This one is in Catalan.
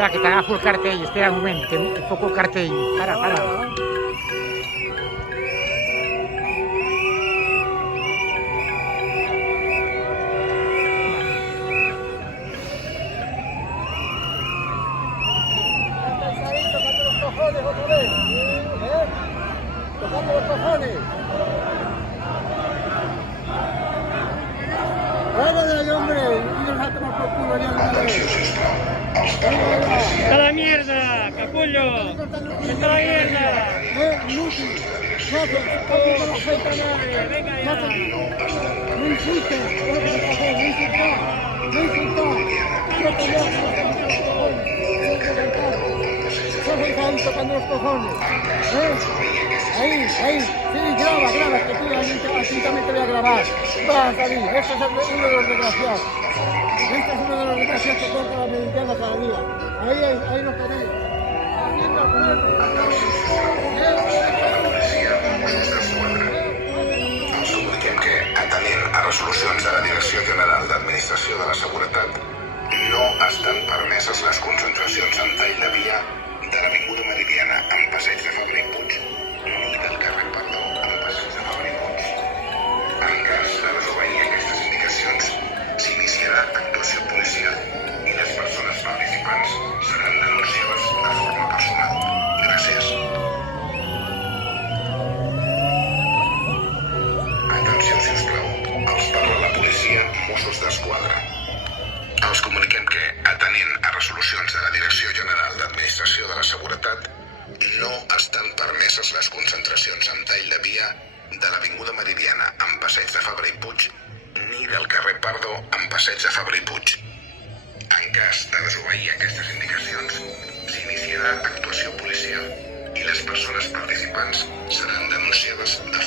Espera, que t'agafo el cartell, espera un moment, que enfoco el cartell. Para. Tocando los cojones. ¡Vámonos, hombre! Y nos ha tomado por culo ya una vez. ¡Está la mierda, capullo! ¡Está la mierda! Inútil. No, que está viendo la gente. Venga ya. No insultes. No insultes. No insultes. No te tocando los cojones. Ahí. Sí, graba, que tú así también te voy a grabar. Va, David, este es uno de los desgraciados. Este es uno de los desgraciados que corta la meridiana cada día. Ahí lo tenéis. Haciendo el Els comuniquem que, atenent a resolucions de la Direcció General d'Administració de la Seguretat, no estan permeses les concentracions en tall de via de l'Avinguda Meridiana amb Passeig de Febrer i Puig, ni del carrer Perdó amb Passeig de Febrer i Puig. En cas de desobeir aquestes indicacions, s'iniciarà actuació policial i les persones participants seran denunciades de forma personal. Gràcies. Atenció, sisplau. Els parla la policia, Mossos d'Esquadra. Els comuniquem que, atenent a resolucions de la Direcció General d'Administració de la Seguretat, no estan permeses les concentracions en tall de via de l'Avinguda Meridiana amb Passeig de Febrer i Puig, ni del carrer Pardo amb Passeig de Febrer i Puig. En cas de desobeir aquestes indicacions, s'iniciarà actuació policial i les persones participants seran denunciades de